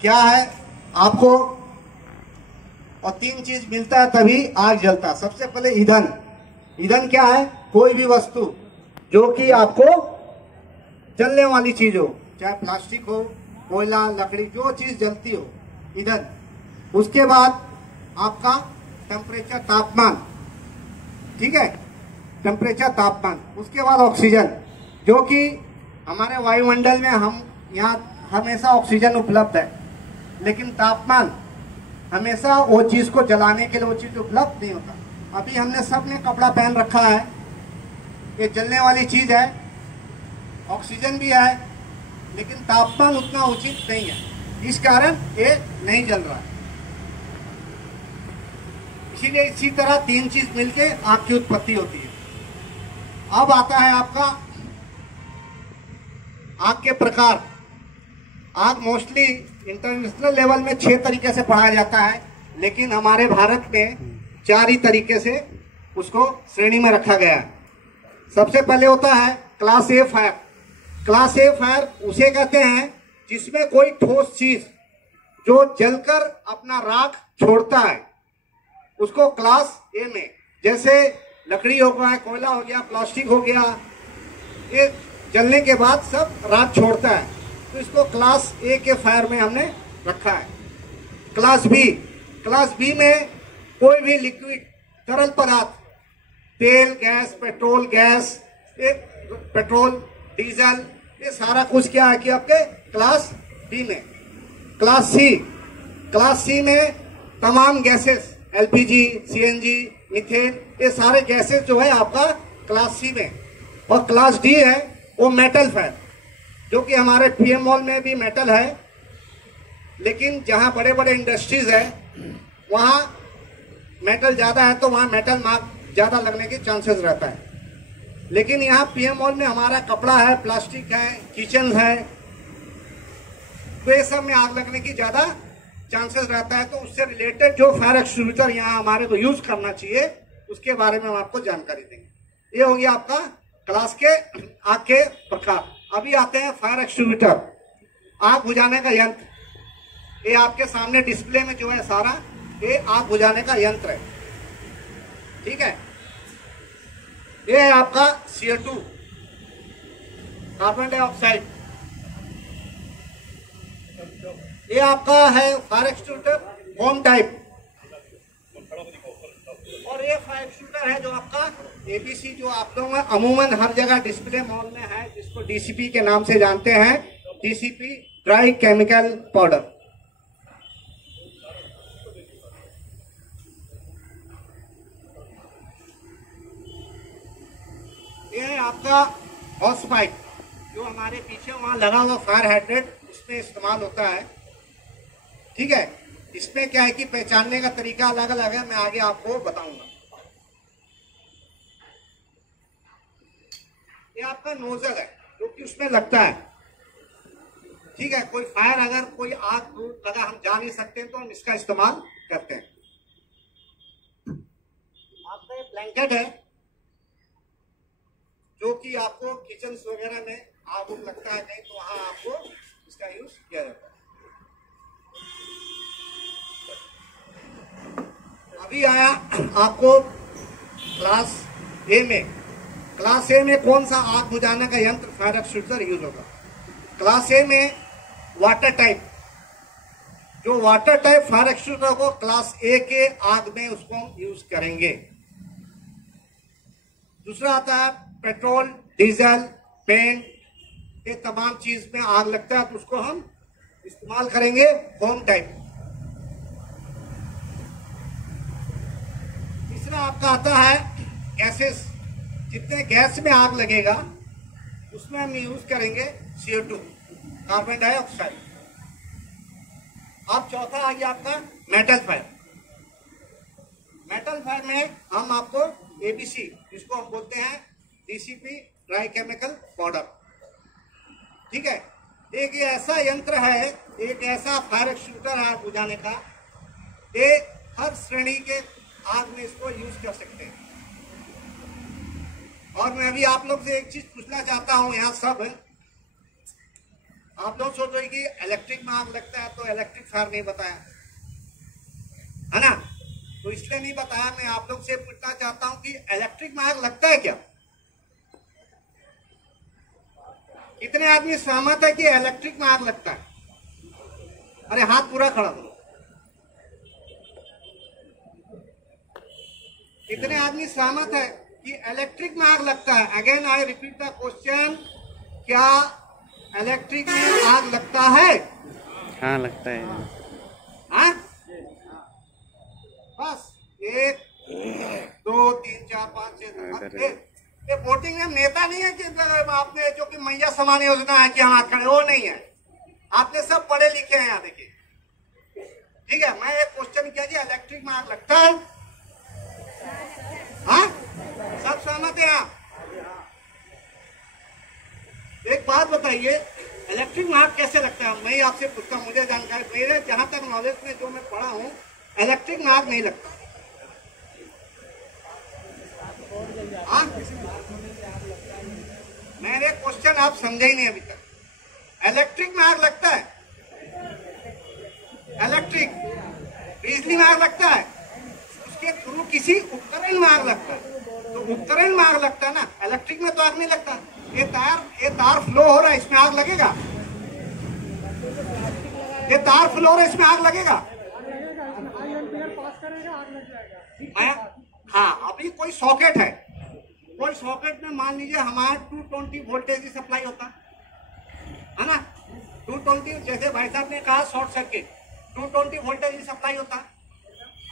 क्या है आपको, और 3 चीज मिलता है तभी आग जलता है। सबसे पहले ईंधन। ईंधन क्या है? कोई भी वस्तु जो कि आपको जलने वाली चीज हो, चाहे प्लास्टिक हो, कोयला, लकड़ी, जो चीज जलती हो, ईंधन। उसके बाद आपका टेम्परेचर, तापमान, ठीक है, टेम्परेचर, तापमान। उसके बाद ऑक्सीजन, जो कि हमारे वायुमंडल में हम यहाँ हमेशा ऑक्सीजन उपलब्ध है, लेकिन तापमान हमेशा वो चीज को जलाने के लिए वो चीज उपलब्ध नहीं होता। अभी हमने सबने कपड़ा पहन रखा है, ये जलने वाली चीज है, ऑक्सीजन भी है, लेकिन तापमान उतना उचित नहीं है, इस कारण ये नहीं जल रहा है। इसीलिए इसी तरह 3 चीज मिलके आग की उत्पत्ति होती है। अब आता है आपका आग के प्रकार। आग मोस्टली इंटरनेशनल लेवल में 6 तरीके से पढ़ाया जाता है, लेकिन हमारे भारत में 4 ही तरीके से उसको श्रेणी में रखा गया है। सबसे पहले होता है क्लास ए फायर। क्लास ए फायर उसे कहते हैं जिसमें कोई ठोस चीज जो जलकर अपना राख छोड़ता है, उसको क्लास ए में, जैसे लकड़ी हो गया, कोयला हो गया, प्लास्टिक हो गया, ये जलने के बाद सब राख छोड़ता है, तो इसको क्लास ए के फायर में हमने रखा है। Class B. क्लास बी में कोई भी लिक्विड, तरल पदार्थ, तेल, gas, petrol, gas, petrol, diesel, ये सारा कुछ क्या है कि आपके क्लास बी में। Class C. क्लास सी में तमाम गैसेस, एलपीजी, सीएनजी, मीथेन, ये सारे गैसेस जो है आपका क्लास सी में। और क्लास डी है वो मेटल फायर, जो कि हमारे पीएम मॉल में भी मेटल है, लेकिन जहां बड़े बड़े इंडस्ट्रीज है वहां मेटल ज्यादा है, तो वहां मेटल मार्क ज्यादा लगने के चांसेस रहता है। लेकिन यहाँ पीएम मॉल में हमारा कपड़ा है, प्लास्टिक है, किचन है, तो ये सब में आग लगने की ज्यादा चांसेस रहता है। तो उससे रिलेटेड जो फायर एक्सटिंग्विशर यहाँ हमारे को यूज करना चाहिए, उसके बारे में हम आपको जानकारी देंगे। ये हो गया आपका क्लास के आग के प्रकार। अभी आते हैं फायर एक्सटिंग्विशर, आग बुझाने का यंत्र। ये आपके सामने डिस्प्ले में जो है सारा, ये आग बुझाने का यंत्र है, ठीक है। ये है आपका CO2, कार्बन डाइऑक्साइड। ये आपका है फायर एक्सटिंग्विशर होम टाइप, और ये फायर एक्सटिंग्विशर है जो आपका ABC, जो आप लोग अमूमन हर जगह डिस्प्ले मॉल में है, जिसको DCP के नाम से जानते हैं, DCP ड्राई केमिकल पाउडर। ये है आपका हॉस पाइप, जो हमारे पीछे वहां लगा हुआ फायर हाइड्रेंट, उसमें इस्तेमाल होता है, ठीक है। इसमें क्या है कि पहचानने का तरीका अलग अलग है, मैं आगे आपको बताऊंगा। ये आपका नोजल है जो कि उसमें लगता है, ठीक है। कोई फायर, अगर कोई आग दूर लगा, हम जा नहीं सकते तो हम इसका इस्तेमाल करते हैं। आपका ये ब्लैंकेट है जो कि आपको किचन वगैरह में आग लगता है कहीं, तो वहां आपको इसका यूज किया जाता है। अभी आया आपको क्लास ए में। क्लास ए में कौन सा आग बुझाने का यंत्र, फायर एक्सटिंग्विशर यूज होगा? क्लास ए में वाटर टाइप, जो वाटर टाइप फायर एक्सटिंग्विशर को क्लास ए के आग में उसको हम यूज करेंगे। दूसरा आता है पेट्रोल, डीजल, पेंट, ये तमाम चीज में आग लगता है, तो उसको हम इस्तेमाल करेंगे होम टाइप। तीसरा आपका आता है गैसेस, जितने गैस में आग लगेगा उसमें हम यूज करेंगे CO2, कार्बन डाइऑक्साइड। अब चौथा आ गया आपका मेटल फायर। मेटल फायर में हम आपको ABC, जिसको हम बोलते हैं DCP ड्राई केमिकल पाउडर, ठीक है। एक ये ऐसा यंत्र है, एक ऐसा फायर एक्सटिंग्विशर है आग बुझाने का, ये हर श्रेणी के आग में इसको यूज कर सकते हैं। और मैं अभी आप लोग से एक चीज पूछना चाहता हूं, यहाँ सब आप लोग सोच रहे कि इलेक्ट्रिक में आग लगता है तो इलेक्ट्रिक फायर नहीं बताया है ना, तो इसलिए नहीं बताया। मैं आप लोग से पूछना चाहता हूं कि इलेक्ट्रिक में आग लगता है क्या? कितने आदमी सहमत है कि इलेक्ट्रिक में आग लगता है? अरे हाथ पूरा खड़ा करो। कितने आदमी सहमत है कि इलेक्ट्रिक में आग लगता है? Again I repeat the question, क्या इलेक्ट्रिक में आग लगता है? हाँ लगता है। हाँ बस 1 2 3 4 5 6 ये वोटिंग में नेता नहीं है कि आपने जो कि मैया समान योजना है कि हम हाथ खड़े, वो नहीं है। आपने सब पढ़े लिखे हैं यहाँ देखिए, ठीक है। मैं एक क्वेश्चन किया जी, इलेक्ट्रिक में आग लगता है? हाँ सब सहमत है आप? एक बात बताइए, इलेक्ट्रिक में आग कैसे लगता है? मैं आपसे पूछता हूँ, मुझे जानकारी, मेरे जहां तक नॉलेज में जो मैं पढ़ा हूँ, इलेक्ट्रिक में आग नहीं लगता। हाँ मेरे क्वेश्चन आप समझे ही नहीं अभी तक। इलेक्ट्रिक में आग लगता है? इलेक्ट्रिक बिजली में आग लगता है, उसके थ्रू किसी उपकरण में आग लगता है, तो उपकरण में आग लगता है ना, इलेक्ट्रिक में तो आग नहीं लगता। ये तार फ्लो हो रहा है, इसमें आग लगेगा? ये तार फ्लो हो रहा है, इसमें आग लगेगा? मैं हाँ, अभी कोई सॉकेट है, कोई सॉकेट में मान लीजिए हमारा 220 वोल्टेज की सप्लाई होता है ना, 220, जैसे भाई साहब ने कहा शॉर्ट सर्किट 220 वोल्टेज की सप्लाई होता है।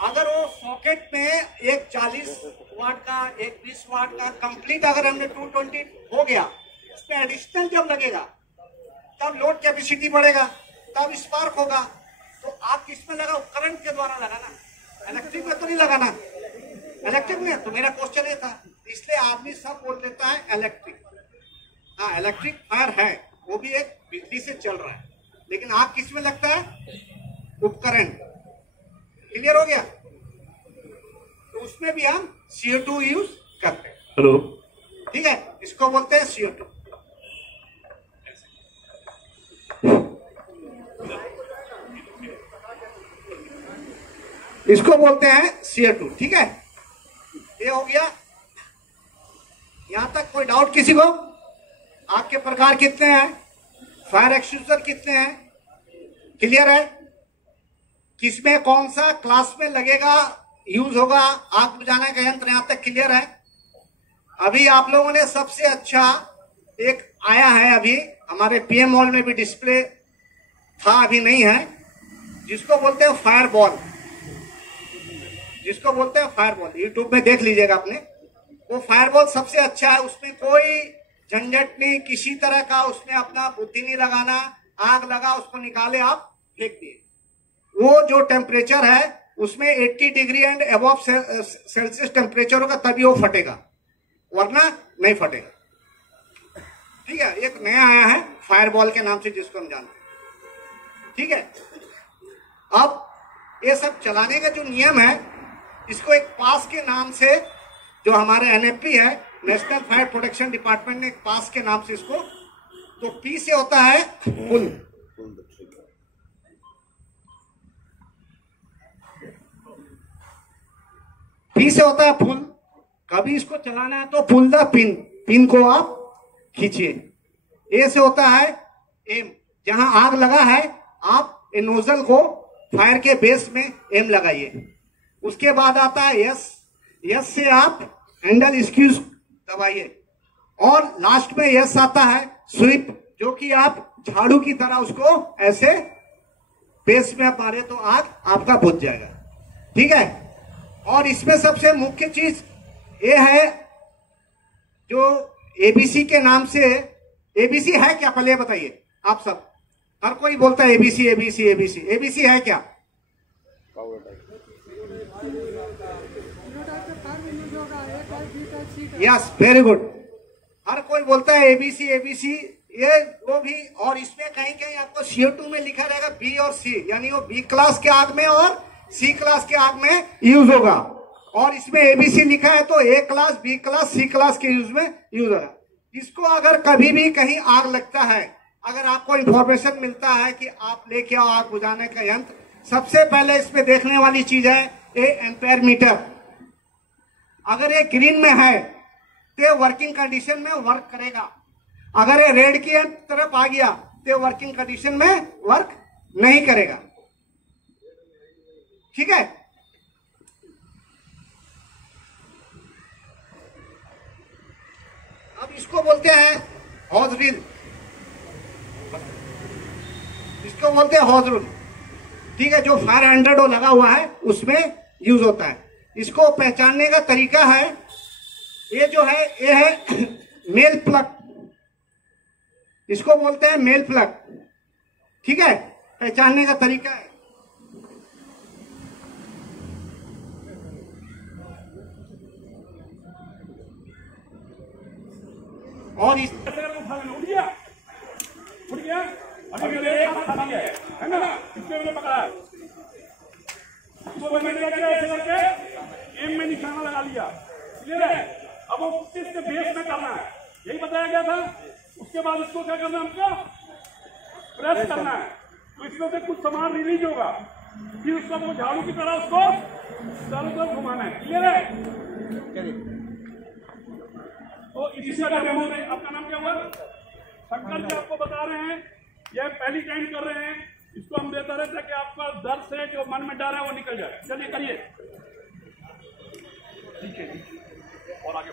अगर वो सॉकेट में एक 40 वाट का, एक 20 वाट का कंप्लीट अगर हमने 220 हो गया, उसमें एडिशनल जब लगेगा तब लोड कैपेसिटी बढ़ेगा, तब स्पार्क होगा। तो आप किस में लगा? उपकरण के द्वारा लगा ना, इलेक्ट्रिक में तो नहीं लगा ना। इलेक्ट्रिक में तो मेरा क्वेश्चन ये था, इसलिए आदमी सब बोल देता है इलेक्ट्रिक। हाँ इलेक्ट्रिक फायर है, वो भी एक बिजली से चल रहा है, लेकिन आग किस में लगता है? उपकरण। क्लियर हो गया? तो उसमें भी हम CO2 यूज करते हैं। हेलो, ठीक है, इसको बोलते हैं CO2। इसको बोलते हैं CO2, ठीक है। ये हो गया, यहां तक कोई डाउट किसी को? आग के प्रकार कितने हैं, फायर एक्सटिंग्विशर कितने हैं, क्लियर है? किसमें कौन सा क्लास में लगेगा, यूज होगा आग बुझाने का यंत्र, यहां तक क्लियर है? अभी आप लोगों ने सबसे अच्छा एक आया है, अभी हमारे PM मॉल में भी डिस्प्ले था, अभी नहीं है, जिसको बोलते हैं फायर बॉल, जिसको बोलते हैं फायर बॉल। यूट्यूब में देख लीजिएगा अपने, वो फायर बॉल सबसे अच्छा है। उसमें कोई झंझट नहीं, किसी तरह का उसमें अपना बुद्धि नहीं लगाना। आग लगा, उसको निकाले, आप फेंक दिए। वो जो टेम्परेचर है उसमें 80 degree and above Celsius temperature होगा, तभी वो फटेगा, वरना नहीं फटेगा। ठीक है, एक नया आया है फायर बॉल के नाम से, जिसको हम जानते हैं। ठीक है, अब ये सब चलाने का जो नियम है, इसको एक पास के नाम से, जो हमारे NFP है, नेशनल फायर प्रोटेक्शन डिपार्टमेंट ने एक पास के नाम से इसको, तो P से होता है पुल, P से होता है पुल। कभी इसको चलाना है तो पुल द पिन, पिन को आप खींचिए। A से होता है एम, जहां आग लगा है आप नोजल को फायर के बेस में एम लगाइए। उसके बाद आता है यस, यस से आप हैंडल स्क्यूज दबाइए, और लास्ट में यस आता है स्वीप, जो कि आप झाड़ू की तरह उसको ऐसे बेस में मारे तो आग आपका बुझ जाएगा। ठीक है, और इसमें सबसे मुख्य चीज ये है, जो ABC के नाम से, ABC है क्या पहले बताइए आप सब? हर कोई बोलता है ABC ABC ABC, ABC है क्या? Yes, very good. हर कोई बोलता है ABC ABC, ये वो भी। और इसमें कहीं कहीं आपको CO2 में लिखा रहेगा B और C, यानी वो B क्लास के आग में और C क्लास के आग में यूज होगा। और इसमें ABC लिखा है तो A class, B class, C class के यूज में यूज होगा। इसको अगर कभी भी कहीं आग लगता है अगर आपको इंफॉर्मेशन मिलता है कि आप लेके आओ आग बुझाने का यंत्र, सबसे पहले इसमें देखने वाली चीज है ये एम्पेयर मीटर। अगर ये ग्रीन में है तो ये वर्किंग कंडीशन में वर्क करेगा, अगर ये रेड की तरफ आ गया तो ये वर्किंग कंडीशन में वर्क नहीं करेगा। ठीक है, अब इसको बोलते हैं हॉज रील, इसको बोलते हैं हॉज रूल। ठीक है, जो फायर हैंड्रेड लगा हुआ है उसमें यूज होता है। इसको पहचानने का तरीका है, ये जो है ये है मेल प्लग, इसको बोलते हैं मेल प्लग। ठीक है, पहचानने का तरीका है। और इस उठ गया अभी मेरे एक हाथ खाली है ना, इसमें मैंने पकड़ा है, इसको मैंने क्या ऐसे करके एम में निशाना लगा लिया। क्लियर है, अब वो किस के बेस में करना है यही बताया गया था। उसके बाद इसको क्या करना है, हमको प्रेस करना है, तो इसमें से कुछ सामान रिलीज होगा, फिर उसका वो झाड़ू की तरह उसको चारों तरफ घुमाना है। क्लियर है, तो इसी का डेमो में आपका नाम क्या हुआ? शंकर जी आपको बता रहे हैं, यह पहली टाइम कर रहे हैं, इसको हम देते रहते कि आपका डर से जो मन में डर है वो निकल जाए। चलिए करिए, ठीक है, और आगे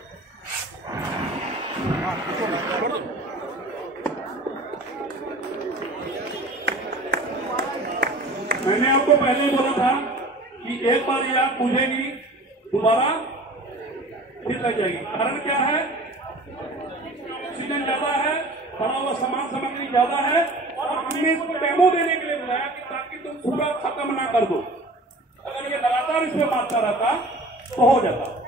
मैंने आपको पहले ही बोला था कि एक बार ये आग बुझेगी, दोबारा फिर लग जाएगी। कारण क्या है, ऑक्सीजन ज्यादा है, पड़ा हुआ सामान सामग्री ज्यादा है, और हमने इसको डेमो देने के लिए बुलाया कि ताकि तुम पूरा खत्म ना कर दो। अगर ये लगातार इसमें मारता रहता तो हो जाता।